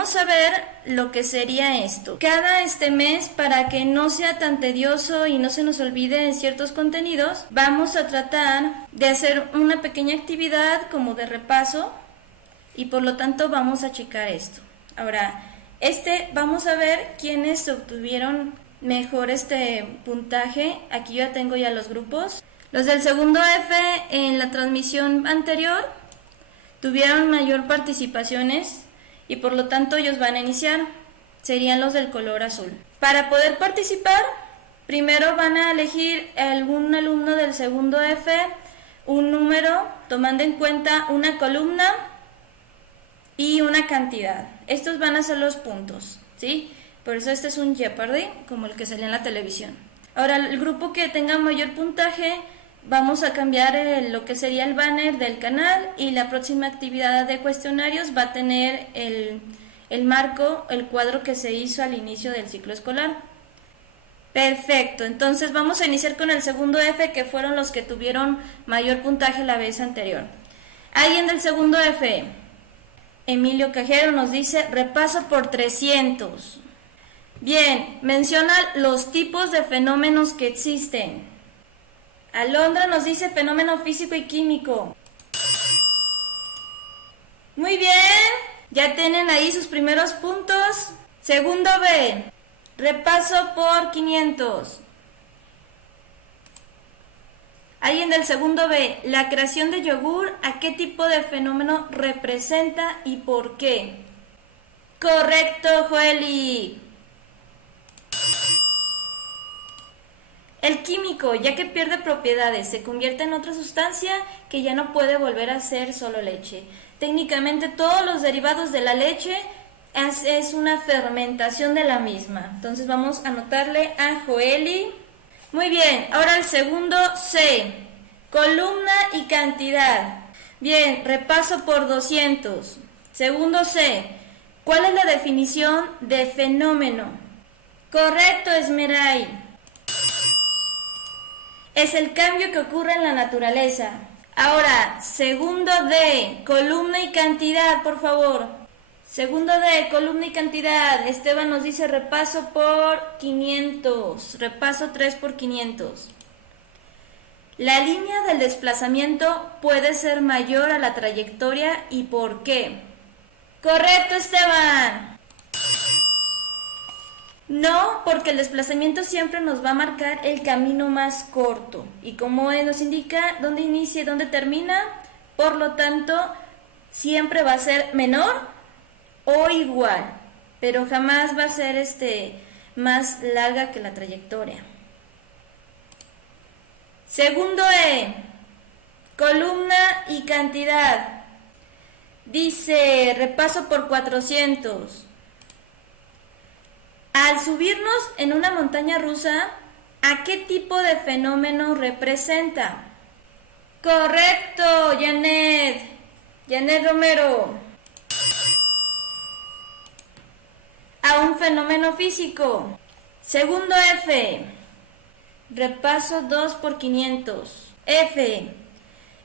vamos a ver lo que sería esto. Cada mes, para que no sea tan tedioso y no se nos olvide ciertos contenidos, vamos a tratar de hacer una pequeña actividad como de repaso y por lo tanto vamos a checar esto. Ahora, vamos a ver quiénes obtuvieron mejor puntaje. Aquí ya tengo los grupos. Los del segundo F en la transmisión anterior tuvieron mayor participaciones y por lo tanto ellos van a iniciar. Serían los del color azul. Para poder participar, primero van a elegir algún alumno del segundo F, un número, tomando en cuenta una columna y una cantidad. Estos van a ser los puntos, ¿sí? Por eso este es un Jeopardy, como el que salía en la televisión. Ahora, el grupo que tenga mayor puntaje, vamos a cambiar lo que sería el banner del canal, y la próxima actividad de cuestionarios va a tener el marco, el cuadro que se hizo al inicio del ciclo escolar. Perfecto, entonces vamos a iniciar con el segundo F, que fueron los que tuvieron mayor puntaje la vez anterior. Alguien del segundo F, Emilio Cajero, nos dice repaso por 300. Bien, menciona los tipos de fenómenos que existen. Alondra nos dice fenómeno físico y químico. Muy bien, ya tienen ahí sus primeros puntos. Segundo B, repaso por 500. Alguien del segundo B, la creación de yogur, ¿a qué tipo de fenómeno representa y por qué? Correcto, Joeli. El químico, ya que pierde propiedades, se convierte en otra sustancia que ya no puede volver a ser solo leche. Técnicamente todos los derivados de la leche es una fermentación de la misma. Entonces vamos a anotarle a Joeli. Muy bien, ahora el segundo C, columna y cantidad. Bien, repaso por 200. Segundo C, ¿cuál es la definición de fenómeno? Correcto, Esmeray. Es el cambio que ocurre en la naturaleza. Ahora, segundo D, columna y cantidad, por favor. Segundo D, columna y cantidad. Esteban nos dice repaso por 500. Repaso 3 por 500. La línea del desplazamiento puede ser mayor a la trayectoria, ¿y por qué? Correcto, Esteban. No, porque el desplazamiento siempre nos va a marcar el camino más corto. Y como nos indica dónde inicia y dónde termina, por lo tanto, siempre va a ser menor o igual. Pero jamás va a ser más larga que la trayectoria. Segundo E, columna y cantidad. Dice, repaso por 400. Al subirnos en una montaña rusa, ¿a qué tipo de fenómeno representa? Correcto, Janet. Janet Romero. A un fenómeno físico. Segundo F. Repaso 2 por 500. F.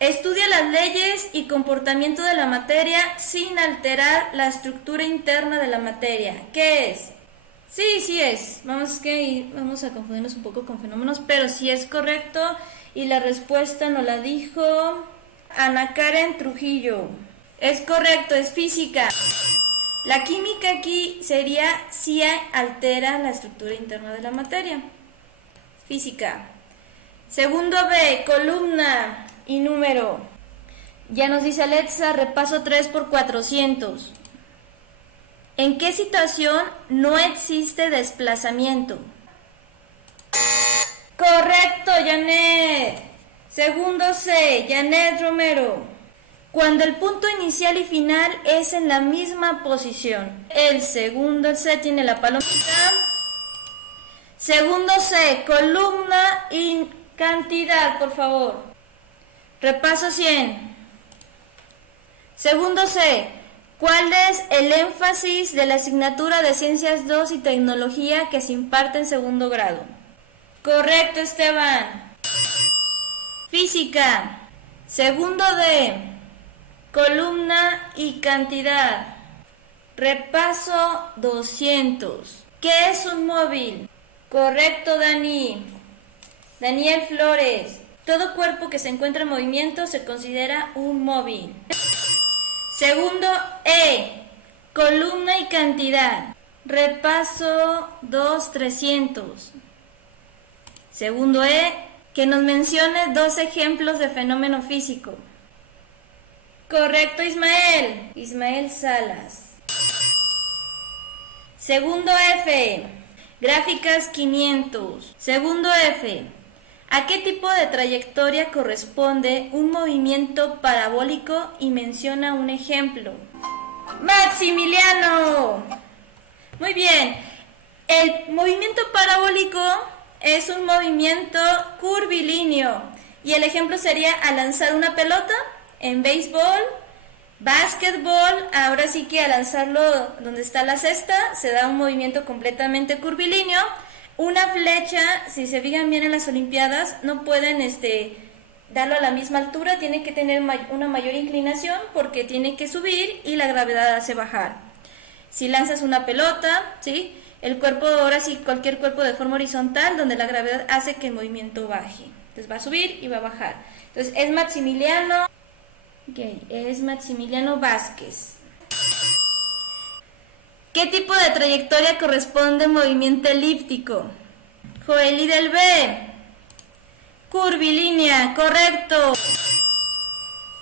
Estudia las leyes y comportamiento de la materia sin alterar la estructura interna de la materia. ¿Qué es? Sí es. Vamos a confundirnos un poco con fenómenos, pero sí es correcto. Y la respuesta nos la dijo Ana Karen Trujillo. Es correcto, es física. La química aquí sería si altera la estructura interna de la materia. Física. Segundo B, columna y número. Ya nos dice Alexa, repaso 3 por 400. ¿En qué situación no existe desplazamiento? Correcto, Janet. Segundo C, Janet Romero. Cuando el punto inicial y final es en la misma posición. El segundo C tiene la palomita. Segundo C, columna y cantidad, por favor. Repaso 100. Segundo C, ¿cuál es el énfasis de la asignatura de Ciencias 2 y Tecnología que se imparte en segundo grado? Correcto, Esteban. Física. Segundo D, columna y cantidad. Repaso 200. ¿Qué es un móvil? Correcto, Dani. Daniel Flores. Todo cuerpo que se encuentra en movimiento se considera un móvil. Segundo E. Columna y cantidad. Repaso 2300. Segundo E. Que nos mencione dos ejemplos de fenómeno físico. Correcto, Ismael. Ismael Salas. Segundo F. Gráficas 500. Segundo F. ¿A qué tipo de trayectoria corresponde un movimiento parabólico? Y menciona un ejemplo. Maximiliano. Muy bien. El movimiento parabólico es un movimiento curvilíneo. Y el ejemplo sería al lanzar una pelota en béisbol, básquetbol. Ahora sí que al lanzarlo donde está la cesta se da un movimiento completamente curvilíneo. Una flecha, si se fijan bien en las Olimpiadas, no pueden darlo a la misma altura, tiene que tener una mayor inclinación porque tiene que subir y la gravedad hace bajar. Si lanzas una pelota, ¿sí? El cuerpo, ahora sí, cualquier cuerpo de forma horizontal, donde la gravedad hace que el movimiento baje. Entonces va a subir y va a bajar. Entonces es Maximiliano Vázquez. ¿Qué tipo de trayectoria corresponde al movimiento elíptico? Joely del B. Curvilínea, correcto.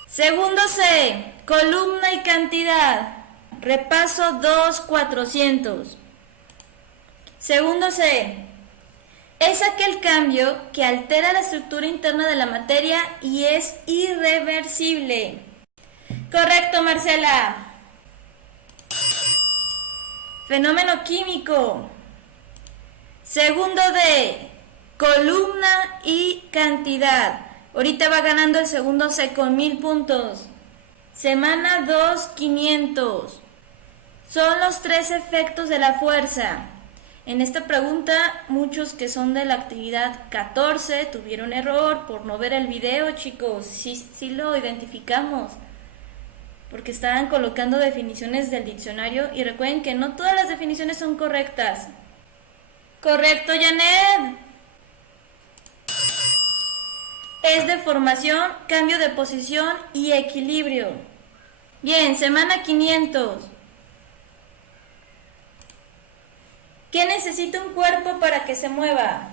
Segundo C. Columna y cantidad. Repaso 2400. Segundo C. Es aquel cambio que altera la estructura interna de la materia y es irreversible. Correcto, Marcela. Fenómeno químico. Segundo D. Columna y cantidad. Ahorita va ganando el segundo C con 1000 puntos. Semana 2, 500. Son los 3 efectos de la fuerza. En esta pregunta, muchos que son de la actividad 14 tuvieron error por no ver el video, chicos. Sí lo identificamos. Porque estaban colocando definiciones del diccionario y recuerden que no todas las definiciones son correctas. Correcto, Janet. Es deformación, cambio de posición y equilibrio. Bien, semana 500. ¿Qué necesita un cuerpo para que se mueva?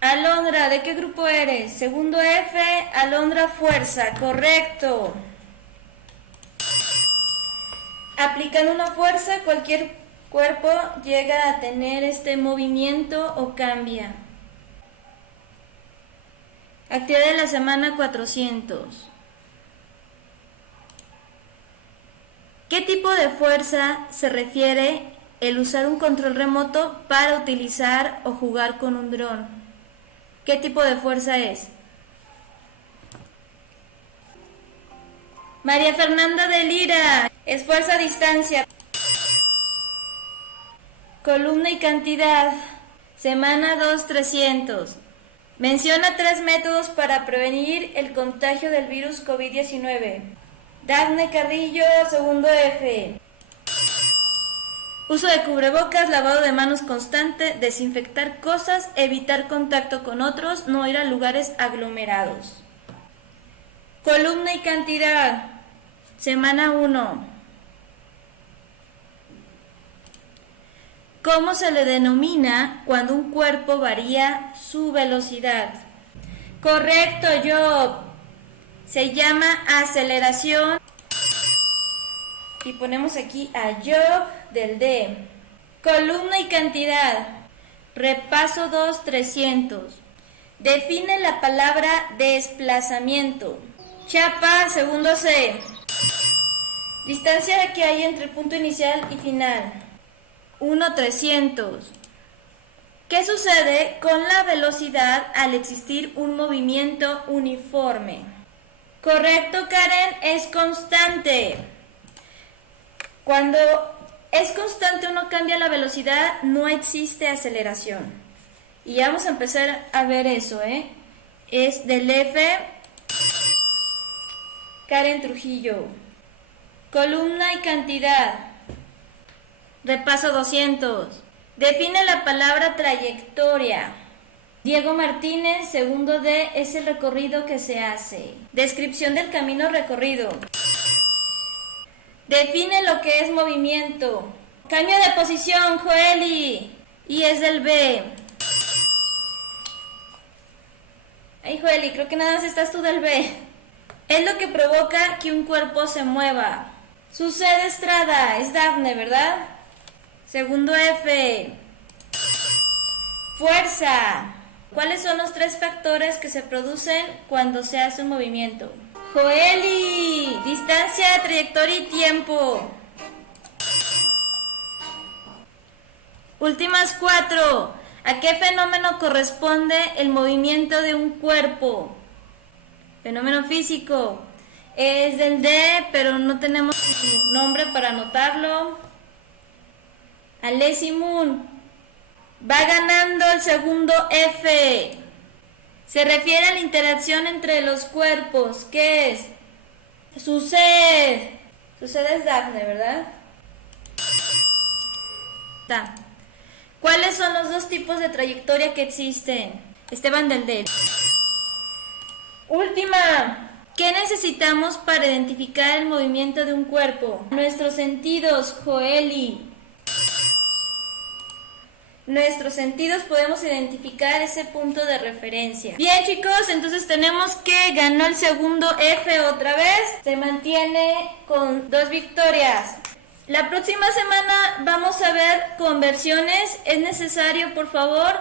Alondra, ¿de qué grupo eres? Segundo F, Alondra fuerza, correcto. Aplicando una fuerza, cualquier cuerpo llega a tener este movimiento o cambia. Actividad de la semana 400. ¿Qué tipo de fuerza se refiere el usar un control remoto para utilizar o jugar con un dron? ¿Qué tipo de fuerza es? María Fernanda de Lira, es fuerza a distancia. Columna y cantidad, semana 2, 300. Menciona 3 métodos para prevenir el contagio del virus COVID-19. Dafne Carrillo, segundo F. Uso de cubrebocas, lavado de manos constante, desinfectar cosas, evitar contacto con otros, no ir a lugares aglomerados. Columna y cantidad, semana 1. ¿Cómo se le denomina cuando un cuerpo varía su velocidad? Correcto, Job. Se llama aceleración. Y ponemos aquí a Job del D. Columna y cantidad. Repaso 2, 300. Define la palabra desplazamiento. Chapa, segundo C. Distancia que hay entre el punto inicial y final. 1, 300. ¿Qué sucede con la velocidad al existir un movimiento uniforme? Correcto, Karen, es constante. Cuando es constante o no cambia la velocidad, no existe aceleración. Y ya vamos a empezar a ver eso, Es del F, Karen Trujillo. Columna y cantidad. Repaso 200. Define la palabra trayectoria. Diego Martínez, segundo D, es el recorrido que se hace. Descripción del camino recorrido. Define lo que es movimiento. Cambio de posición, Joeli. Y es del B. Ay, Joeli, creo que nada más estás tú del B. Es lo que provoca que un cuerpo se mueva. Sucede Estrada, es Dafne, ¿verdad? Segundo F. Fuerza. ¿Cuáles son los 3 factores que se producen cuando se hace un movimiento? Joeli, distancia, trayectoria y tiempo. Últimas 4. ¿A qué fenómeno corresponde el movimiento de un cuerpo? Fenómeno físico. Es del D, pero no tenemos su nombre para anotarlo. Alessi Moon. Va ganando el segundo F. Se refiere a la interacción entre los cuerpos. ¿Qué es? Sucede. Sucede es Dafne, ¿verdad? Está. ¿Cuáles son los 2 tipos de trayectoria que existen? Esteban del D. Última. ¿Qué necesitamos para identificar el movimiento de un cuerpo? Nuestros sentidos, Joeli. Nuestros sentidos podemos identificar ese punto de referencia. Bien, chicos, entonces tenemos que ganó el segundo F otra vez. Se mantiene con 2 victorias. La próxima semana vamos a ver conversiones. Es necesario, por favor,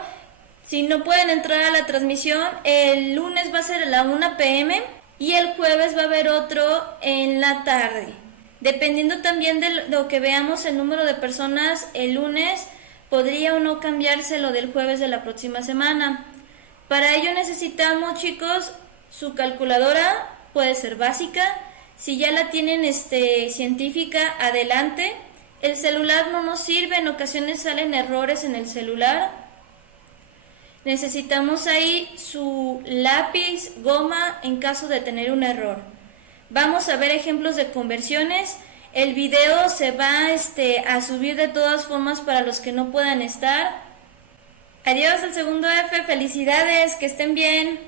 si no pueden entrar a la transmisión, el lunes va a ser a la 1 p.m. y el jueves va a haber otro en la tarde. Dependiendo también de lo que veamos el número de personas el lunes, podría o no cambiarse lo del jueves de la próxima semana. Para ello necesitamos, chicos, su calculadora, puede ser básica. Si ya la tienen científica, adelante. El celular no nos sirve, en ocasiones salen errores en el celular. Necesitamos ahí su lápiz, goma, en caso de tener un error. Vamos a ver ejemplos de conversiones. El video se va a subir de todas formas para los que no puedan estar. Adiós al segundo F, felicidades, que estén bien.